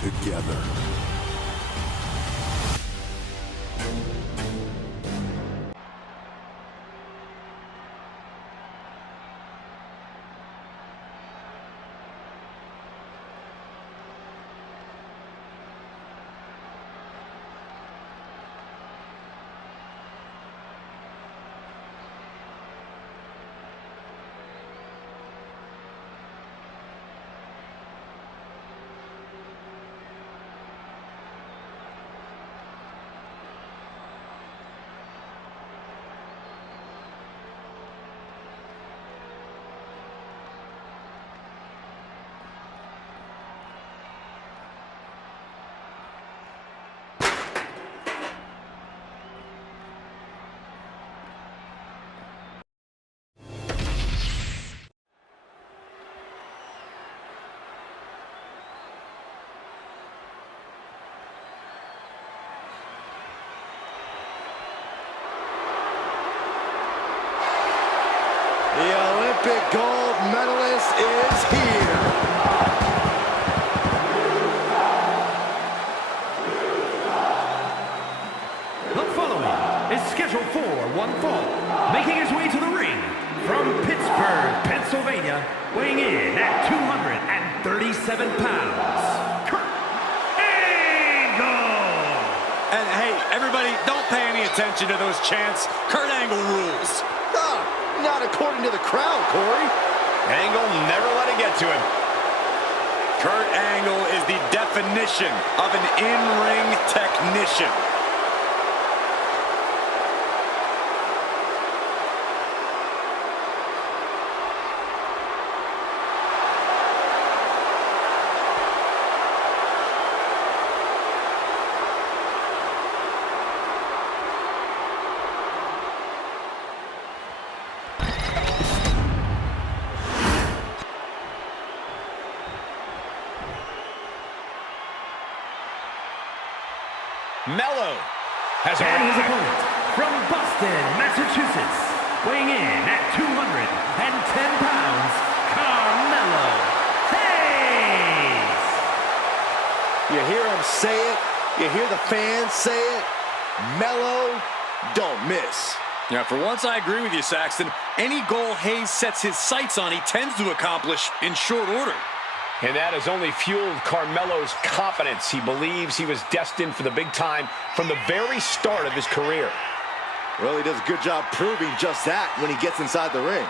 together. The Olympic gold medalist is here. The following is scheduled for one fall, making his way to the ring from Pittsburgh, Pennsylvania, weighing in at 237 pounds, Kurt Angle! And hey, everybody, don't pay any attention to those chants. Kurt Angle rules. Not according to the crowd, Corey. Angle never let it get to him. Kurt Angle is the definition of an in-ring technician. Mello has his opponent from Boston, Massachusetts, weighing in at 210 pounds, Carmelo Hayes. You hear him say it, you hear the fans say it, Mello, don't miss. Yeah, for once I agree with you, Saxton. Any goal Hayes sets his sights on, he tends to accomplish in short order. And that has only fueled Carmelo's confidence. He believes he was destined for the big time from the very start of his career. Well, he does a good job proving just that when he gets inside the ring.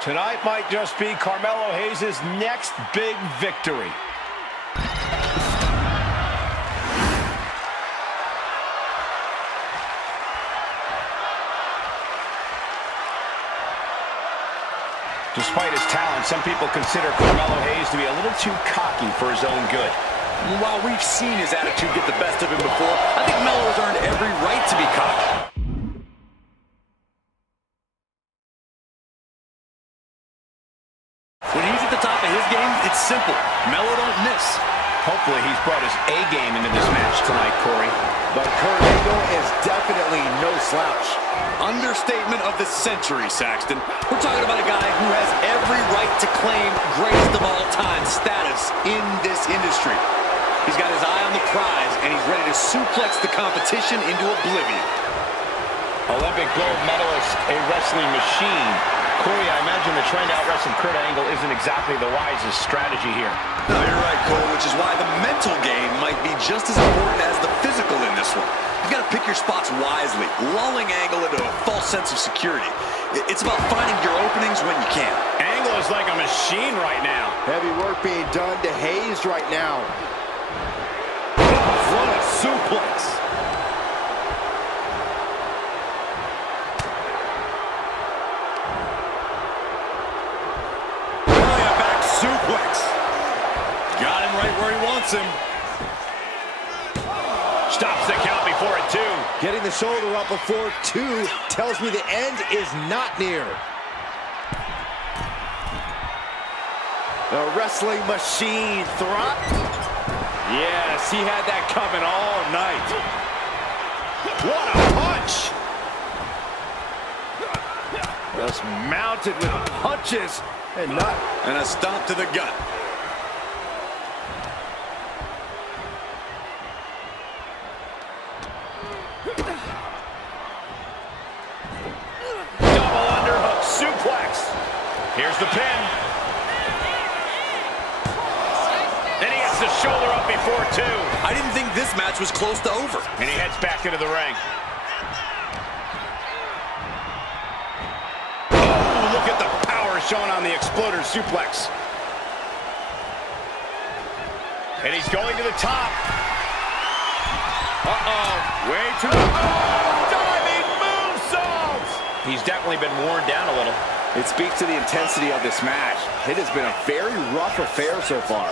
Tonight might just be Carmelo Hayes' next big victory. Despite his talent, some people consider Carmelo Hayes to be a little too cocky for his own good. While we've seen his attitude get the best of him before, I think Mello has earned every right to be cocky. When he's at the top of his game, it's simple. Mello don't miss. Hopefully he's brought his A game into this match tonight, Corey. But Kurt Angle is definitely no slouch. Understatement of the century, Saxton. We're talking about a guy who has every right to claim greatest of all time status in this industry. He's got his eye on the prize, and he's ready to suplex the competition into oblivion. Olympic gold medalist, a wrestling machine. Corey, I imagine the trying to out-wrestle Kurt Angle isn't exactly the wisest strategy here. No, you're right, Cole, which is why the mental game might be just as important as the physical in this one. You've got to pick your spots wisely, lulling Angle into a false sense of security. It's about finding your openings when you can. Angle is like a machine right now. Heavy work being done to Hayes right now. What a suplex. Got him right where he wants him. Stops the count before a 2. Getting the shoulder up before 2 tells me the end is not near. The wrestling machine Yes, he had that coming all night. What a punch! Just mounted with punches and a stomp to the gut. Double underhook suplex. Here's the pin. And he gets the shoulder up before two. I didn't think this match was close to over. And he heads back into the ring. Oh, look at the power shown on the exploder suplex. And he's going to the top. way too Diving moonsault. He's definitely been worn down a little. It speaks to the intensity of this match. It has been a very rough affair so far.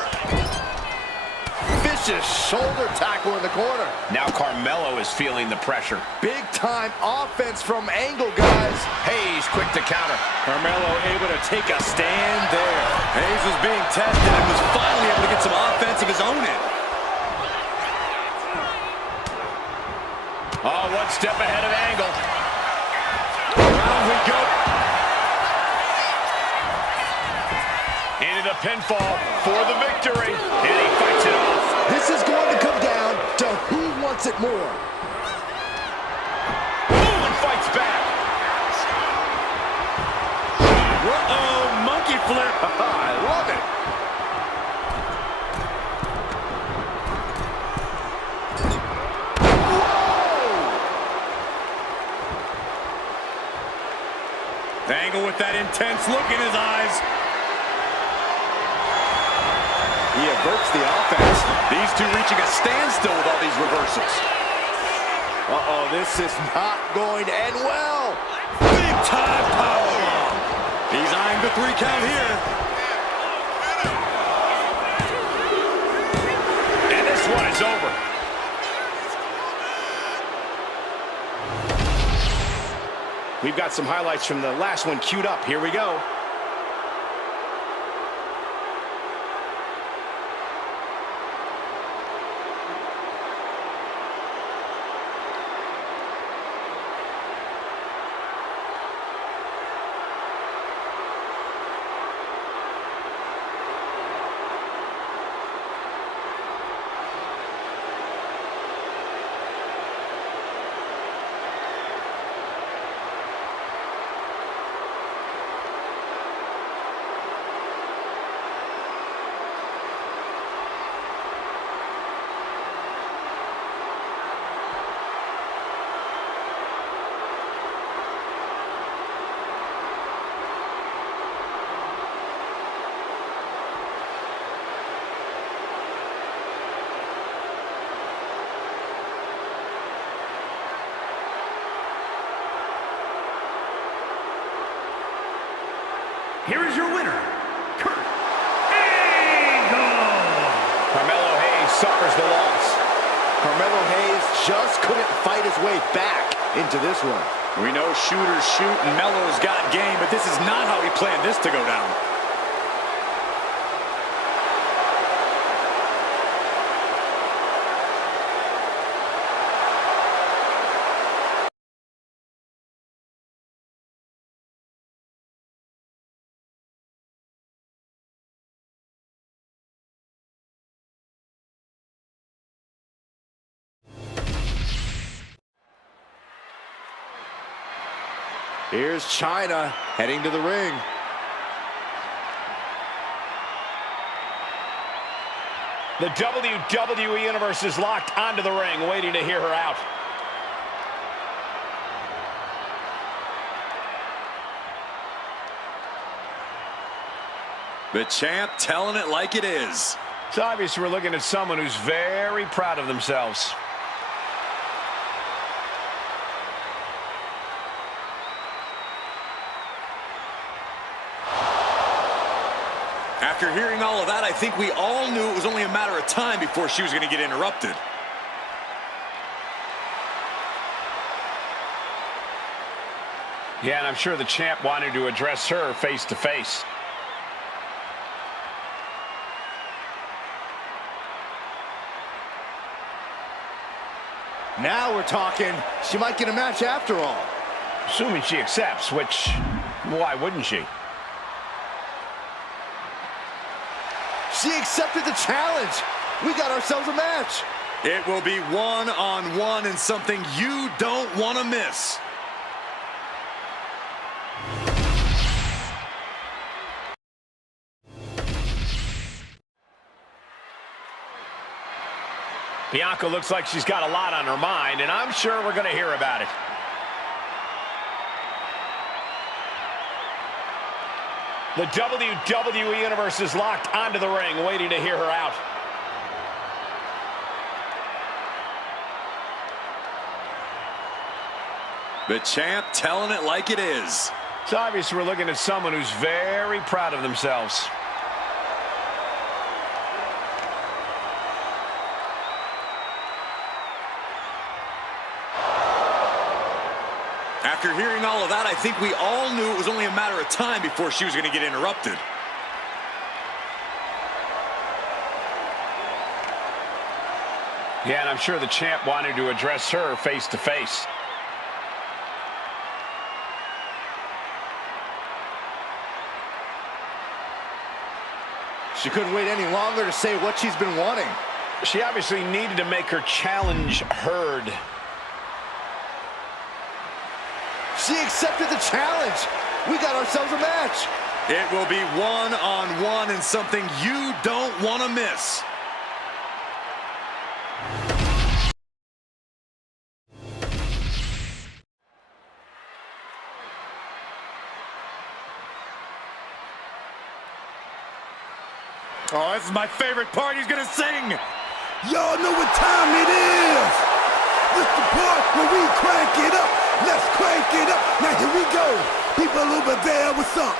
Vicious shoulder tackle in the corner. Now Carmelo is feeling the pressure. Big time offense from Angle, guys. Hayes quick to counter. Carmelo able to take a stand there. Hayes was being tested and was finally able to get some offense of his own in. Oh, one step ahead of Angle. Around we go. Into the pinfall for the victory. And he fights it off. This is going to come down to who wants it more. Boom, and fights back. Uh-oh, monkey flip. I love it. Angle with that intense look in his eyes. He averts the offense. These two reaching a standstill with all these reversals. This is not going to end well. Big time powerbomb. He's eyeing the 3 count here. And this one is over. We've got some highlights from the last one queued up. Here we go. Here is your winner, Kurt Angle. Carmelo Hayes suffers the loss. Carmelo Hayes just couldn't fight his way back into this one. We know shooters shoot and Melo's got game, but this is not how he planned this to go down. Here's Chyna heading to the ring. The WWE Universe is locked onto the ring, waiting to hear her out. The champ telling it like it is. It's obvious we're looking at someone who's very proud of themselves. After hearing all of that, I think we all knew it was only a matter of time before she was going to get interrupted. Yeah, and I'm sure the champ wanted to address her face to face. Now we're talking. She might get a match after all. Assuming she accepts, which, why wouldn't she? She accepted the challenge. We got ourselves a match. It will be one-on-one and something you don't want to miss. Bianca looks like she's got a lot on her mind, and I'm sure we're going to hear about it. The WWE Universe is locked onto the ring, waiting to hear her out. The champ telling it like it is. It's obvious we're looking at someone who's very proud of themselves. After hearing all of that, I think we all knew it was only a matter of time before she was going to get interrupted. Yeah, and I'm sure the champ wanted to address her face to face. She couldn't wait any longer to say what she's been wanting. She obviously needed to make her challenge heard. She accepted the challenge. We got ourselves a match. It will be one-on-one and something you don't want to miss. Oh, this is my favorite part. He's gonna sing. Y'all know what time it is. This the part where we crank it up. Let's crank it up. Now here we go. People over there, what's up?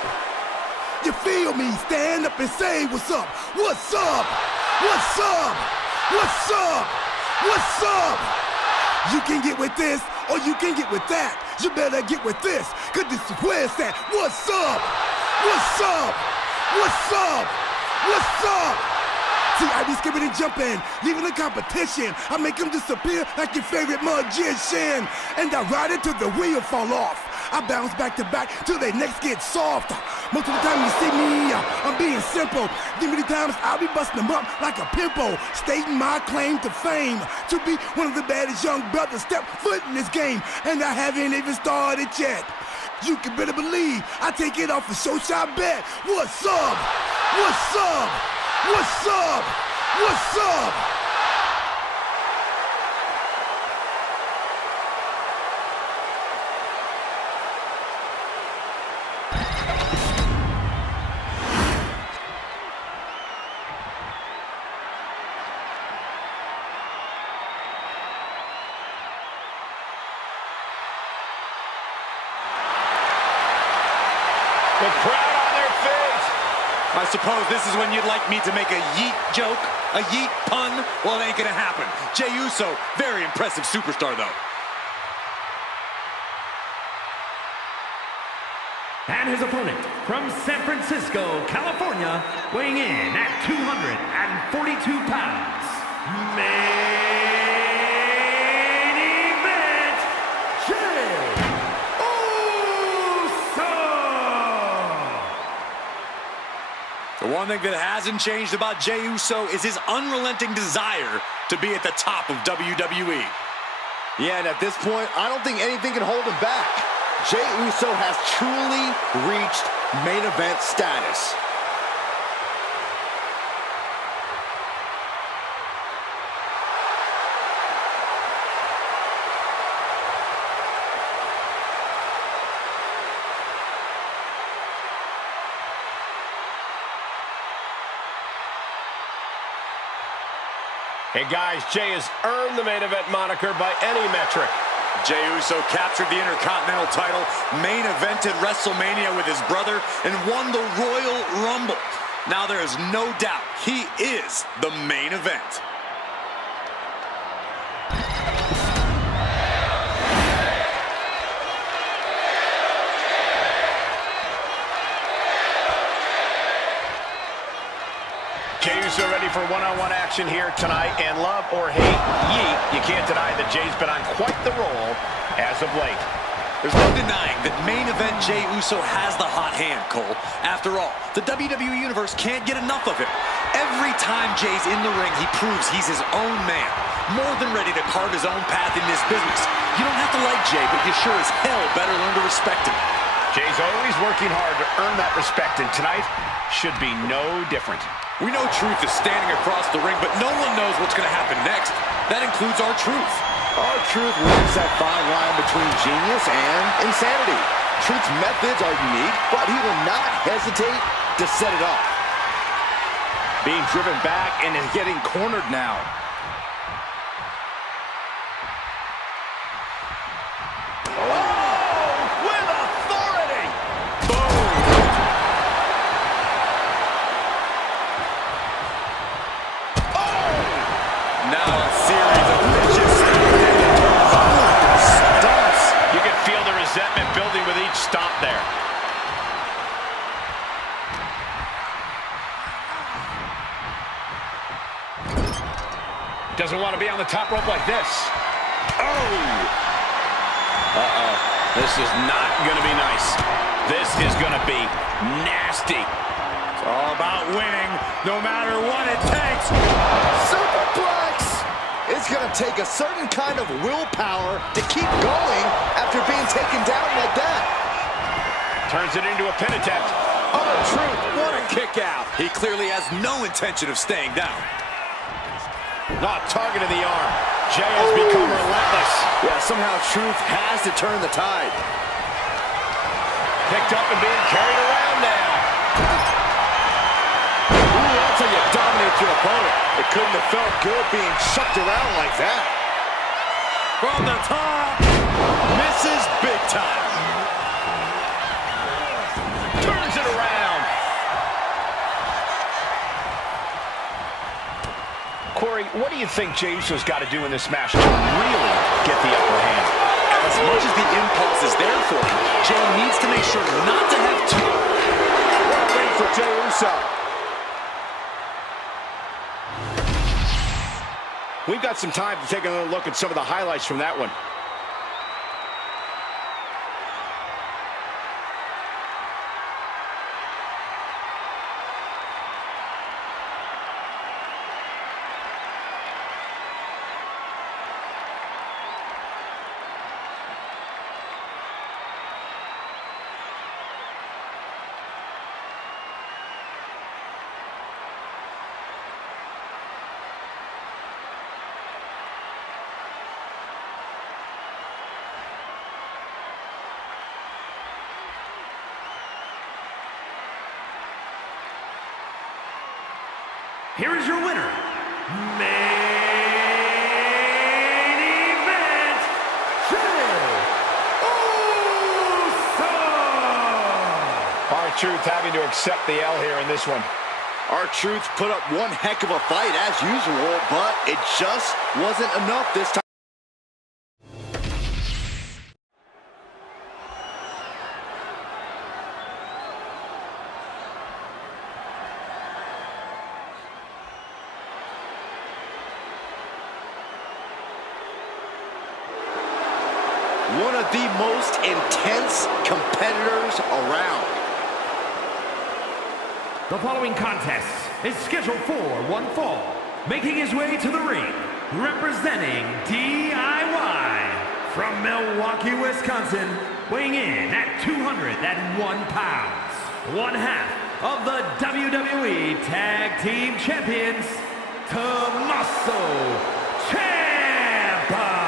You feel me? Stand up and say what's up. What's up? What's up? What's up? What's up? You can get with this or you can get with that. You better get with this, cause this is where it's at. What's up? What's up? What's up? What's up? See, I be skipping and jumping, leaving the competition. I make them disappear like your favorite magician. And I ride it till the wheel fall off. I bounce back to back till their necks get soft. Most of the time you see me, I'm being simple. Then many times I'll be busting them up like a pimple, stating my claim to fame, to be one of the baddest young brothers step foot in this game. And I haven't even started yet. You can better believe I take it off the show shot bet. What's up? What's up? What's up? What's up? The crowd on their feet. I suppose this is when you'd like me to make a yeet joke, a yeet pun. Well, it ain't gonna happen. Jey Uso, very impressive superstar, though. And his opponent from San Francisco, California, weighing in at 242 pounds, main event, Jey Uso! The one thing that hasn't changed about Jey Uso is his unrelenting desire to be at the top of WWE. Yeah, and at this point, I don't think anything can hold him back. Jey Uso has truly reached main event status. Hey guys, Jey has earned the main event moniker by any metric. Jey Uso captured the Intercontinental title, main evented WrestleMania with his brother, and won the Royal Rumble. Now there is no doubt he is the main event. Jey Uso ready for one-on-one action here tonight, and love or hate, yeet, you can't deny that Jay's been on quite the roll as of late. There's no denying that main event Jey Uso has the hot hand, Cole. After all, the WWE Universe can't get enough of him. Every time Jay's in the ring, he proves he's his own man. More than ready to carve his own path in this business. You don't have to like Jey, but you sure as hell better learn to respect him. Jay's always working hard to earn that respect, and tonight should be no different. We know Truth is standing across the ring, but no one knows what's going to happen next. That includes our Truth. Our Truth walks that fine line between genius and insanity. Truth's methods are unique, but he will not hesitate to set it up. Being driven back and is getting cornered now. Oh, with authority! Boom! Oh! Now a series of vicious Stomps. You can feel the resentment building with each stomp there. Doesn't want to be on the top rope like this. Oh! Uh-oh. This is not going to be nice. This is going to be nasty. It's all about winning, no matter what it takes. Superplex! It's going to take a certain kind of willpower to keep going after being taken down like that. Turns it into a pin attempt. Oh, Truth, what a kick out. He clearly has no intention of staying down. Not targeting the arm. Jey has become relentless. Yeah, somehow Truth has to turn the tide. Picked up and being carried around now. Ooh, that's how you dominate your opponent. It couldn't have felt good being chucked around like that. From the top, misses big time. Turns it around. Corey, what do you think Jey Uso's got to do in this match to really get the upper hand? As much as the impulse is there for him, Jey needs to make sure not to have too... What a win for Jey Uso. We've got some time to take another look at some of the highlights from that one. Here is your winner, main event, Jey Uso! R-Truth having to accept the L here in this one. R-Truth put up one heck of a fight as usual, but it just wasn't enough this time. One of the most intense competitors around. The following contest is scheduled for one fall. Making his way to the ring, representing DIY from Milwaukee, Wisconsin, weighing in at 201 pounds. One half of the WWE Tag Team Champions, Tommaso Ciampa.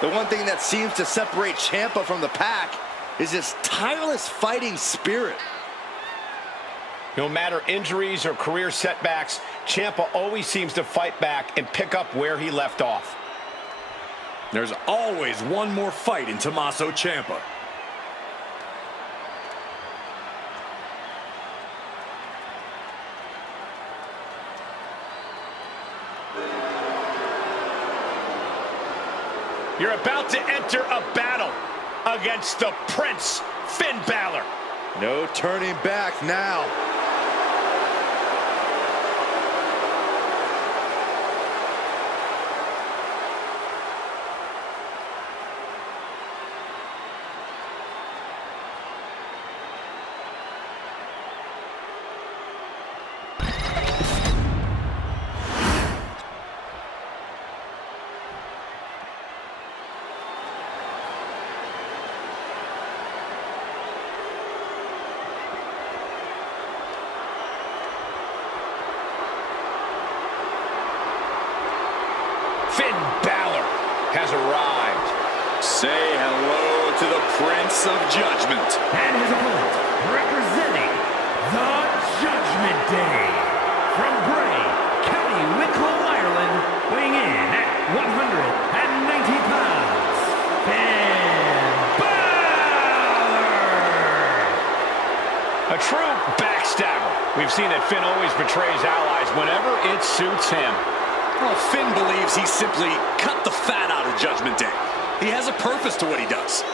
The one thing that seems to separate Ciampa from the pack is his tireless fighting spirit. No matter injuries or career setbacks, Ciampa always seems to fight back and pick up where he left off. There's always one more fight in Tommaso Ciampa. You're about to enter a battle against the Prince, Finn Balor. No turning back now. hello to the Prince of Judgment. And his opponent, representing the Judgment Day, from Bray, County Wicklow, Ireland, weighing in at 190 pounds, Finn Balor! A true backstabber. We've seen that Finn always betrays allies whenever it suits him. Well, Finn believes he simply cut the fat out of Judgment Day. He has a purpose to what he does.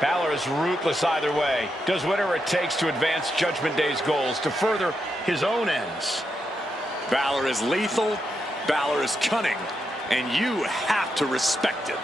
Balor is ruthless either way. Does whatever it takes to advance Judgment Day's goals, to further his own ends. Balor is lethal, Balor is cunning, and you have to respect it.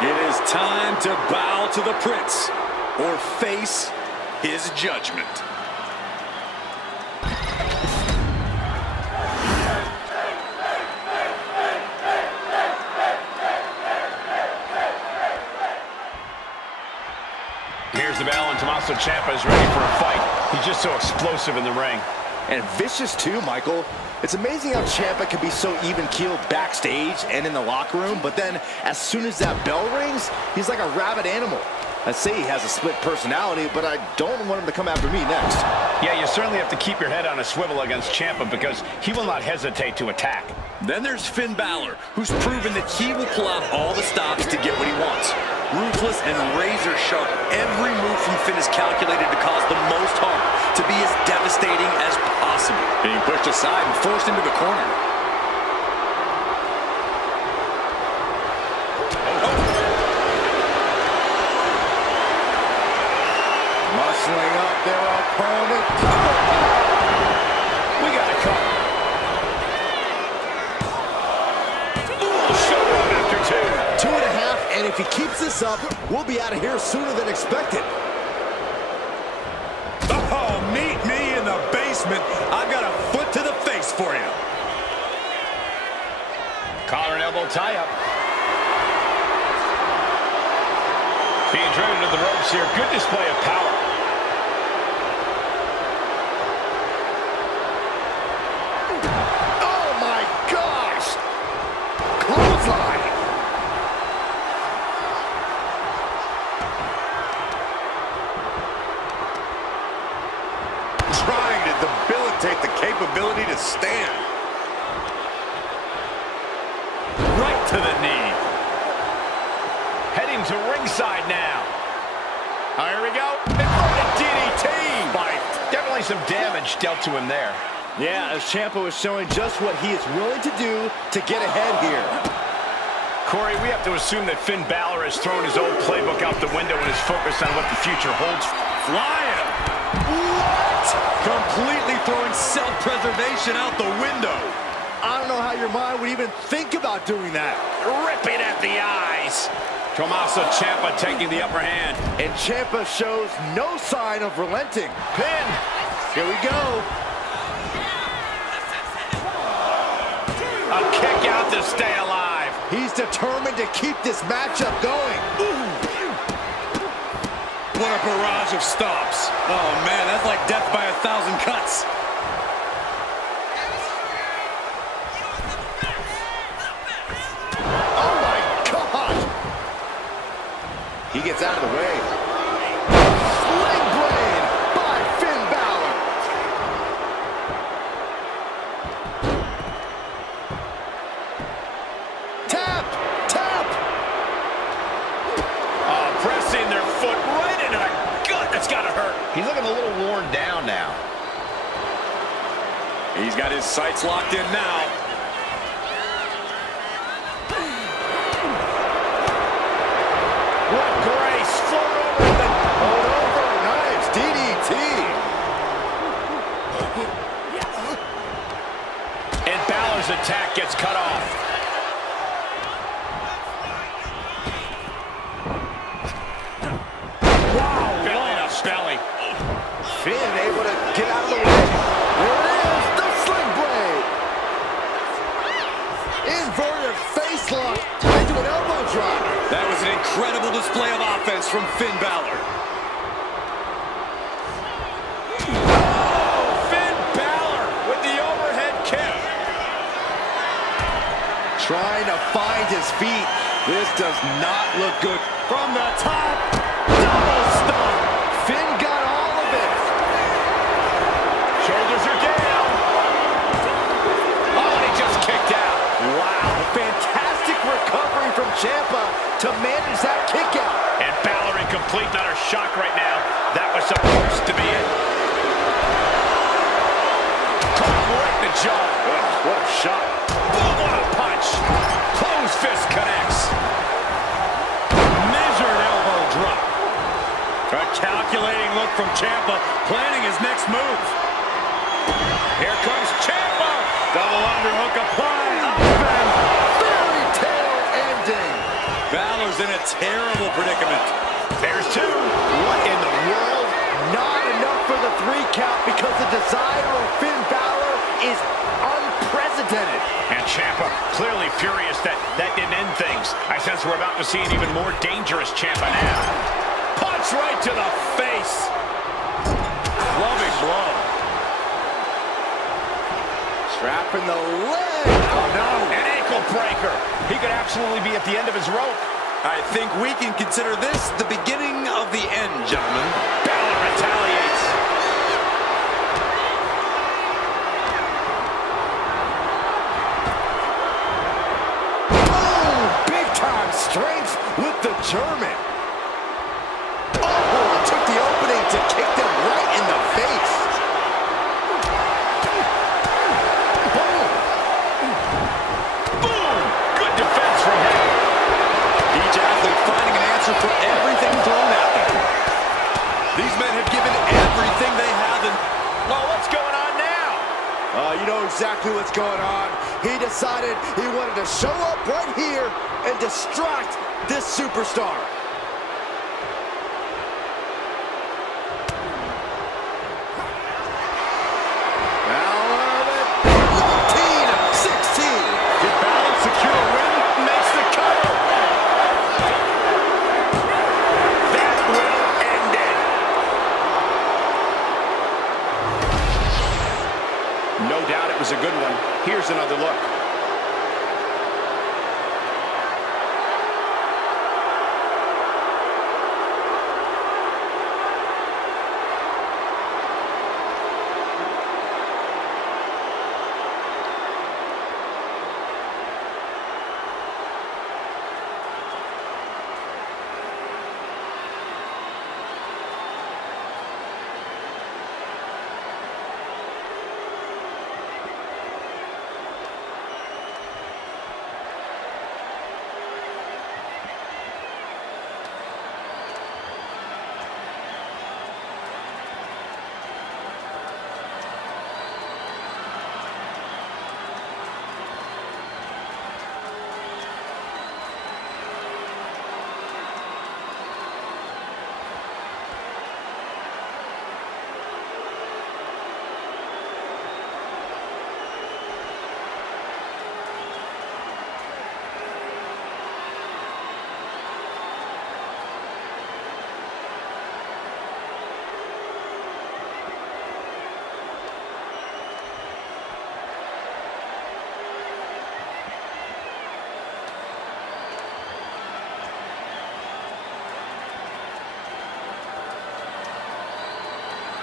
It is time to bow to the Prince or face his judgment. Here's the bell, and Tommaso Ciampa is ready for a fight. He's just so explosive in the ring. And vicious too, Michael. It's amazing how Ciampa can be so even-keeled backstage and in the locker room, but then as soon as that bell rings, he's like a rabid animal. I say he has a split personality, but I don't want him to come after me next. Yeah, you certainly have to keep your head on a swivel against Ciampa because he will not hesitate to attack. Then there's Finn Balor, who's proven that he will pull out all the stops to get what he wants. Ruthless and razor sharp, every move from Finn is calculated to cause the most harm, to be as devastating as possible. Being pushed aside and forced into the corner. Muscling up their opponent. We got a cover. Shoulder up after two. 2.5, and if he keeps this up, we'll be out of here sooner than expected. Oh, meet me in the basement. I've got a foot to the face for you. Collar and elbow tie-up. Being driven to the ropes here. Good display of power. Oh my gosh! Clothesline! Trying to debilitate the capability to stand. Right to the knee. Heading to ringside now. Oh, here we go. Inverted DDT. Definitely some damage dealt to him there. Yeah, as Ciampa was showing just what he is willing to do to get ahead here. Corey, we have to assume that Finn Balor has thrown his old playbook out the window and is focused on what the future holds. Flying. What? Completely throwing self-preservation out the window. I don't know how your mind would even think about doing that. Ripping at the eyes. Tommaso Ciampa taking the upper hand. And Ciampa shows no sign of relenting. Pin. Here we go. A kick out to stay alive. He's determined to keep this matchup going. What a barrage of stops. Oh, man, that's like death by 1,000 cuts. Oh, my gosh. He gets out of the way. Leg blade by Finn Balor. Tap, tap. Pressing their foot right into the gut. That's got to hurt. He's looking a little worn down now. He's got his sights locked in now. What grace. Float over. Nice DDT. Balor's attack gets cut off. Wow, belly to belly. Finn able to get out of the way. There it is, the sling blade. Inverted face lock into an elbow drop. That was an incredible display of offense from Finn Balor. Oh, Finn Balor with the overhead kick. Trying to find his feet. This does not look good. From the top, double stomp. Finn got all of it. Shoulders are down. Oh, and he just kicked out. Wow, fantastic recovery from Ciampa to manage that kick out. And Balor in complete utter shock right now. That was supposed to be it. Caught him right in the jaw. Ugh, what a shot. Boom, what a punch. Closed fist connects. Measured elbow drop. A calculating look from Ciampa, planning his next move. Here comes Ciampa. Double underhook applied. Up and Fairy tale ending. Balor's in a terrible predicament. there's two. What in the world? Not enough for the 3 count because the desire of Finn Balor is unprecedented. And Ciampa clearly furious that didn't end things. I sense we're about to see an even more dangerous Ciampa now. Punch right to the face. Loving blow. Trapping the leg. Oh, no. An ankle breaker. He could absolutely be at the end of his rope. I think we can consider this the beginning of the end, gentlemen. Balor retaliates. Oh, big time strength with the German. Oh, took the opening to kick them right in the face. Boom. Boom. Good defense from him. Each athlete finding an answer for everything thrown at them. These men have given everything they have, and Well, what's going on now? You know exactly what's going on. He decided he wanted to show up right here and distract this superstar. Balor with 16. Did Balor secure a win? Makes the cover. That will end it. No doubt it was a good one. Here's another look.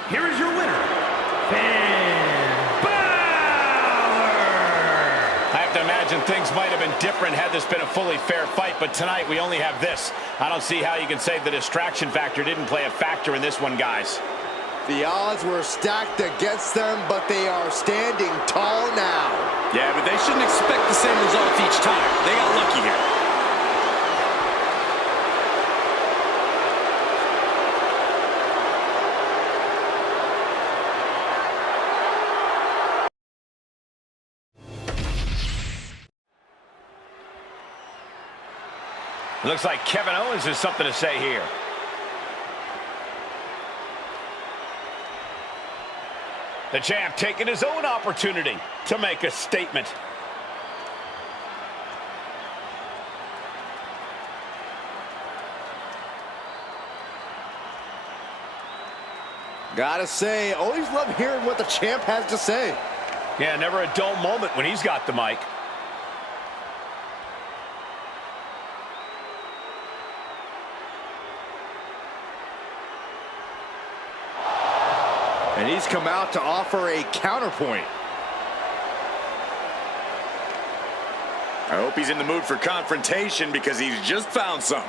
Here is your winner, Finn Balor! I have to imagine things might have been different had this been a fully fair fight, but tonight we only have this. I don't see how you can say the distraction factor didn't play a factor in this one, guys. The odds were stacked against them, but they are standing tall now. yeah, but they shouldn't expect the same results each time. They got lucky here. Looks like Kevin Owens has something to say here. The champ taking his own opportunity to make a statement. Gotta say, always love hearing what the champ has to say. Yeah, never a dull moment when he's got the mic. And he's come out to offer a counterpoint. I hope he's in the mood for confrontation because he's just found some.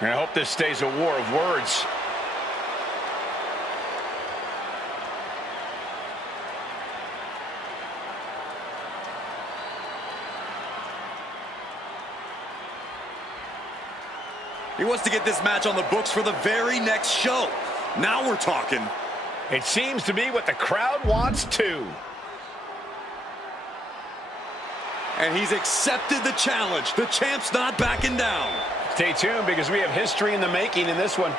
And I hope this stays a war of words. He wants to get this match on the books for the very next show. Now we're talking. It seems to be what the crowd wants too. And he's accepted the challenge. The champ's not backing down. Stay tuned because we have history in the making in this one.